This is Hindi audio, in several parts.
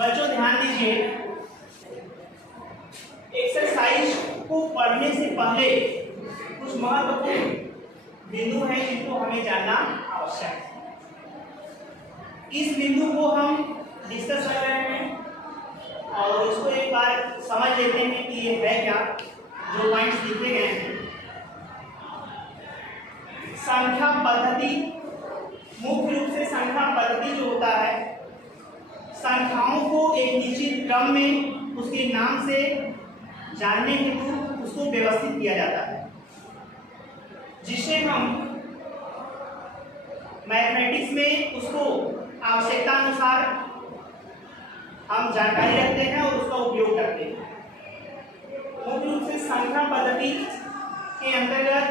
बच्चों ध्यान दीजिए, एक्सरसाइज को पढ़ने से पहले कुछ महत्वपूर्ण बिंदु हैं जिनको हमें जानना आवश्यक है। इस बिंदु को हम डिस्कस कर रहे हैं और इसको एक बार समझ लेते हैं कि ये है क्या। जो पॉइंट्स लिखे गए हैं, संख्या पद्धति, मुख्य रूप से संख्या पद्धति जो होता है, संख्याओं को एक निश्चित क्रम में उसके नाम से जानने हेतु उसको व्यवस्थित किया जाता है, जिसे हम मैथमेटिक्स में उसको आवश्यकता अनुसार हम जानकारी रखते हैं और उसका उपयोग करते हैं। मुख्य रूप से संख्या पद्धति के अंतर्गत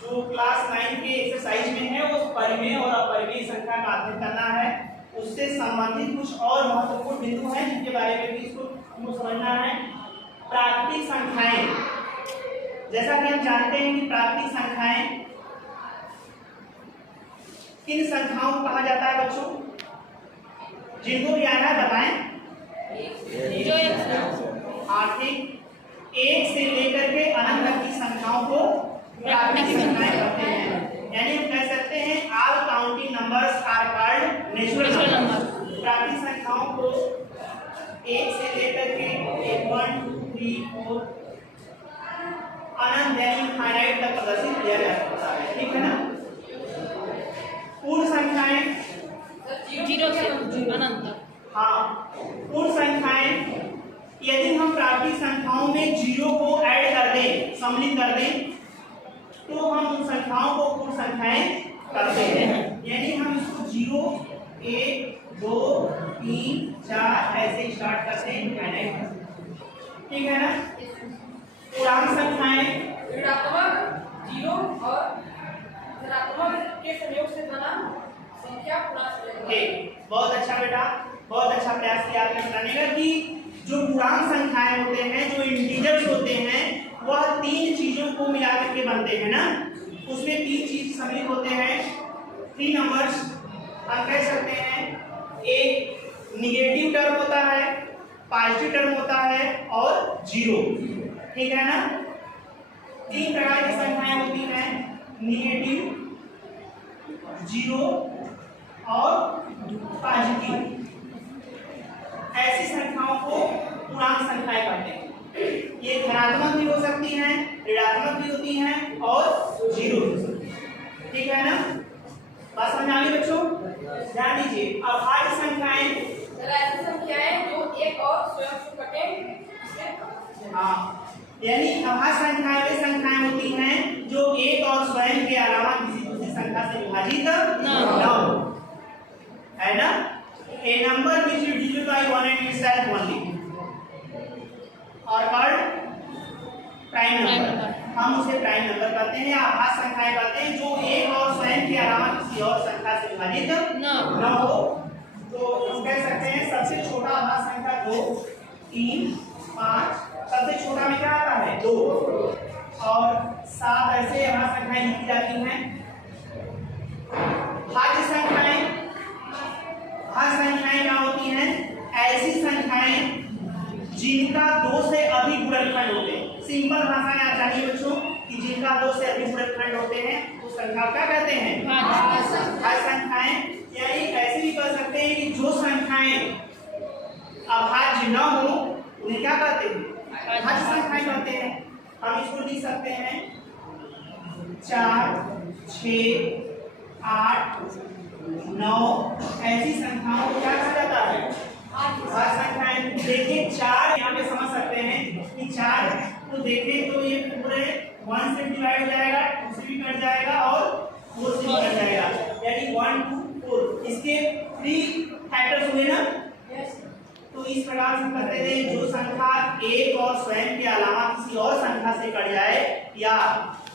जो क्लास 9 के एक्सरसाइज में है, उस परिमेय और अपरिमेय संख्या का अध्ययन करना है। उससे संबंधित कुछ और महत्वपूर्ण बिंदु हैं जिनके बारे में भी इसको हमको समझना है। प्राकृतिक संख्याएं, जैसा कि हम जानते हैं कि प्राकृतिक संख्याएं किन संख्याओं को कहा जाता है बच्चों? जिनको याद है बताएं। आर्थिक, एक से लेकर के अनंत तक की संख्याओं को प्राकृतिक संख्याएं कहते हैं। यानी हम कह सकते हैं all counting numbers are called natural number. प्राकृतिक संख्याओं को एक से लेकर के 1 2 3 4 अनंत यानी इनफाइनाइट तक प्रदर्शित किया जा सकता है। ठीक है ना? पूर्ण संख्याएं 0 से अनंत। हाँ, पूर्ण संख्याएं यदि हम प्राकृतिक संख्याओं में 0 को ऐड कर दें, सम्मिलित कर दें, तो हम उन संख्याओं को पूर्ण संख्याएं करते हैं। यानी हम इसको 0 1 2 3 4 ऐसे स्टार्ट करते हैं। ठीक है ना? पूर्णांक संख्याएं ऋणात्मक 0 और धनात्मक के संयोग से बना संख्या पूर्णांक। बहुत अच्छा बेटा, बहुत अच्छा प्रयास किया आपने बताने का कि जो पूर्णांक संख्याएं होते हैं, जो इंटीजर्स होते हैं, वह 3 चीजों को मिला करके बनते हैं ना। उसमें 3 चीज सम्मिलित होते हैं। 3 नंबर्स हम कह सकते हैं, एक निगेटिव टर्म होता है, पॉजिटिव टर्म होता है और 0। ठीक है ना? 3 प्रकार की संख्याएं होती हैं, निगेटिव, 0 और पॉजिटिव। ऐसी संख्याओं को पूर्णांक संख्याएं कहते हैं। ये धनात्मक भी हो सकती हैं, ऋणात्मक भी होती हैं और 0 भी हो सकती हैं। ठीक है ना? बात समझ आ गई बच्चों? ध्यान दीजिए। अभाज्य संख्याएं ऐसी संख्याएं जो एक और स्वयं से कटे। हाँ, यानी अभाज्य संख्याएं वे संख्याएं होती हैं जो एक और स्वयं के अलावा किसी दूसरी संख्या से विभाजित न हो। है ना? A number which is divided by 1 and itself only और called प्राइम नंबर। हम उसे प्राइम नंबर कहते हैं या अभाज्य संख्याएं कहते हैं जो एक और स्वयं के अलावा किसी और संख्या से विभाजित न हो। तो हम कह सकते हैं सबसे छोटा अभाज्य संख्या 2 3 5, सबसे छोटा में क्या आता है 2 और 7 ऐसे अभाज्य संख्याएं लिखी जाती हैं। भाज्य संख्याएं, भाज्य संख्याएं क्या होती हैं? ऐसी संख्याएं जिनका 2 से अधिक गुणनखंड होते हैं। सिंपल भाषा में आप जानिए बच्चों कि जिनका 2 से अधिक गुणनखंड होते हैं उस संख्या क्या कहते हैं? भाज्य संख्याएं। यानी ऐसे भी कह सकते हैं कि जो संख्याएं अभाज्य न हो उन्हें क्या कहते हैं? भाज्य संख्याएं कहते हैं। हम इसको लिख सकते हैं 4 6 8 9 ऐसी संख्याओं को क्या कहा जाता है? भाज्य संख्याएं। देखिए 4 यहाँ पे समझ सकते हैं कि 4 तो देखें तो ये पूरे 1 से डिवाइड हो जाएगा, 2 से भी कट जाएगा और 4 से भी कट जाएगा। यानी 1 2 4 इसके 3 फैक्टर्स हुए ना। तो इस प्रकार से कहते हैं जो संख्या एक और स्वयं के अलावा किसी और संख्या से कट जाए या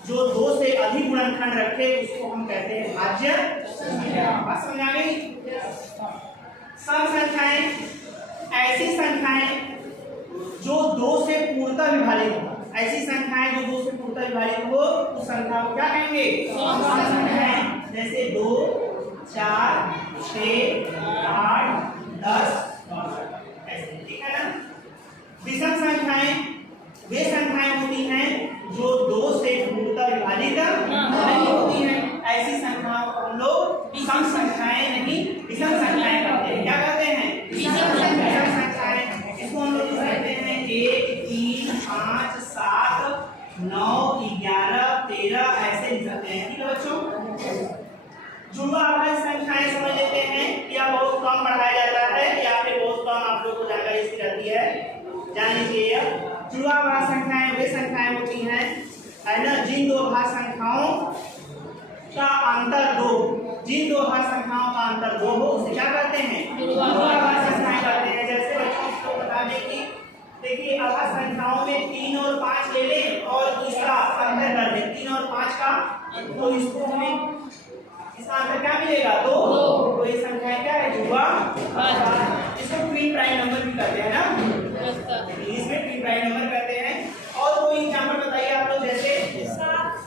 जो 2 से अधिक गुणनखंड रखे उसको हम कहते हैं भाज्य संख्या। बात समझ आ गई? सम संख्याएं ऐसी संख्याएं जो 2 से पूर्णतः विभाजित हो। ऐसी संख्याएं जो 2 से पूर्णतः विभाजित हो उस संख्या को क्या कहेंगे? सम संख्याएं। जैसे 2 4 6 8 10 सम संख्याएं नहीं विषम संख्याएं करते हैं। क्या कहते हैं? विषम संख्याएं। इसको हम लोग कहते हैं 1 3 5 7 9 11 13 ऐसे लिख सकते हैं। ठीक है बच्चों, जुड़वा आभाज्य संख्याएं समझ लेते हैं। या बहुत कम पढ़ाया जाता है या फिर बहुत कम आप लोग को जानकारी इसकी रहती है, जान लीजिए। जुड़वा आभाज्य संख्याएं वे संख्याएं होती हैं, है ना, जिन दो अभाज्य संख्याओं का अंतर दो, जिन दो अभाज्य संख्याओं का अंतर दो हो उसे क्या कहते हैं? जुड़वा आभाज्य संख्याएं कहते हैं। जैसे बच्चों को बता दें कि देखिए अभाज्य संख्याओं में 3 और 5 ले लें और इसका अंतर कर दें 3 और 5 का, तो इसको हमें इसका अंतर क्या मिलेगा? 2। तो ये संख्या क्या है? जुड़वा। इसको ट्विन प्राइम नंबर भी कहते हैं ना, इंग्लिश में ट्विन प्राइम नंबर कहते हैं। और कोई एग्जांपल बताइए आप लोग, जैसे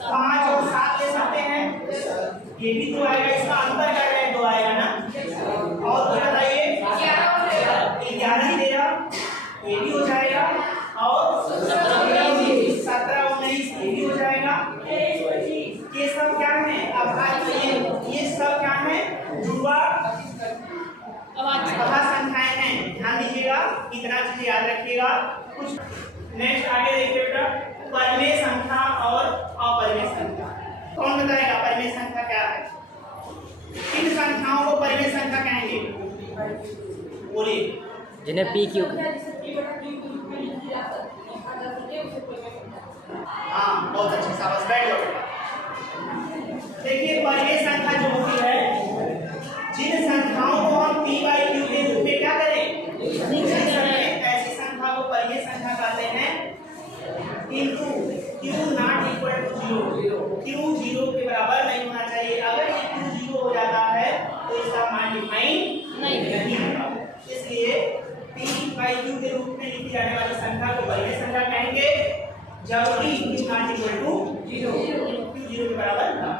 5 और 7 ले सकते हैं, ये भी 2 आएगा, इसका अंतर क्या है? 2 आएगा ना। और कोई बताइए 11 ही 13 ये भी हो जाएगा, और 17 19 ये भी हो जाएगा। ये सब क्या है? ये सब क्या है? जुड़वा अभाज्य संख्याएं हैं। ध्यान दीजिएगा, इतना चीज याद रखिएगा। कुछ नेक्स्ट आगे देखिए बेटा, परिमेय संख्या और अपरिमेय संख्या। कौन बताएगा परिमेय संख्या क्या है? किन संख्याओं को परिमेय संख्या कहेंगे? बोलिए। जिन्हें पी क्यू। हाँ बहुत अच्छी, शाबाश, बैठ जाओ। देखिए परिमेय संख्या जो होती है, जिन संख्याओं को हम p by q के रूप में क्या करें? ऐसी संख्या को परिमेय संख्या कहते हैं, किंतु q not equal to 0, q 0 के बराबर नहीं होना चाहिए। अगर ये q 0 हो जाता है तो इसका मान डिफाइन नहीं होगा। इसलिए p by q के रूप में लिखी जाने वाली संख्या को परिमेय संख्या कहेंगे, जबकि q not equal to 0, q 0 के बराबर ना।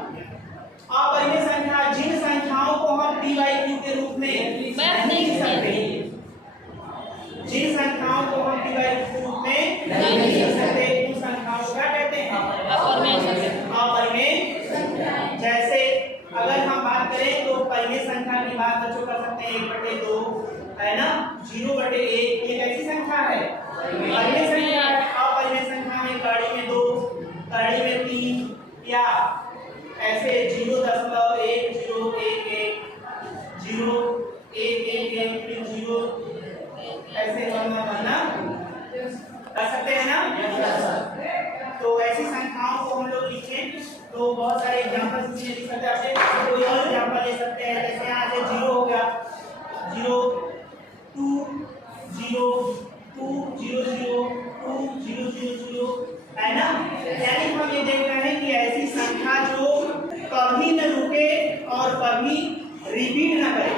अपरिमेय संख्या, जिन संख्याओं को हम p by q के रूप में नहीं लिख सकते, जिन संख्याओं को हम p by q के रूप में नहीं लिख सकते, उन संख्याओं को क्या कहते हैं? अपरिमेय संख्या। जैसे अगर हम बात करें तो परिमेय संख्या की बात बच्चों कर सकते हैं 1/2, है ना, 0/1 ये कैसी संख्या है? परिमेय संख्या है। अपरिमेय संख्या में कड़ी में 2, कड़ी में 3 या ऐसे 0.1011 0 1 1 फिर 0 ऐसे बनना कर सकते हैं ना। तो ऐसी संख्याओं को हम लोग लिखें तो बहुत सारे एग्जांपल्स इसमें लिख सकते हैं। आप कोई और एग्जांपल ले सकते हैं, जैसे यहाँ से 0 हो गया, 0 2 0 2 0 0 2 0 0 0, है ना। यानी हम ये देख रहे हैं कि ऐसी संख्या जो कभी न रुके और कभी रिपीट न करे,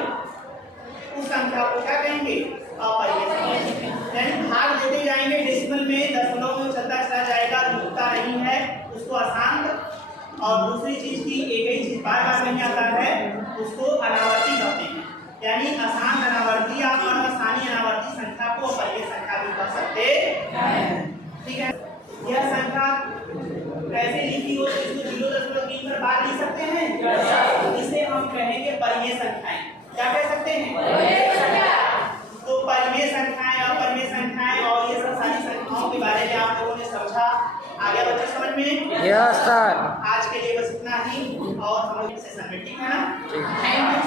उस संख्या को क्या कहेंगे? अपरिमेय संख्या। यानी भाग देते जाएंगे डेसिमल में, दशमलव में चलता जाएगा, रुकता नहीं है, उसको अशांत। और दूसरी चीज की एक ही चीज बार बार नहीं आता है, उसको अनावर्ती कहते हैं। यानी अशांत अनावर्ती या अनवसानी अनावर्ती संख्या को अपरिमेय संख्या भी कह सकते हैं। ठीक है, यह संख्या कैसे लिखी हो, इसको 0.3 पर बार लिख सकते हैं, इसे हम कहेंगे परिमेय संख्याएं। क्या कह सकते हैं? तो परिमेय संख्याएं, अपरिमेय संख्याएं और ये सब सारी संख्याओं के बारे में आप लोगों ने समझा। आ गया बच्चे समझ में? Yes sir. आज के लिए बस इतना ही, और हम लोग सेशन में, ठीक है ना? ठीक। Thank you.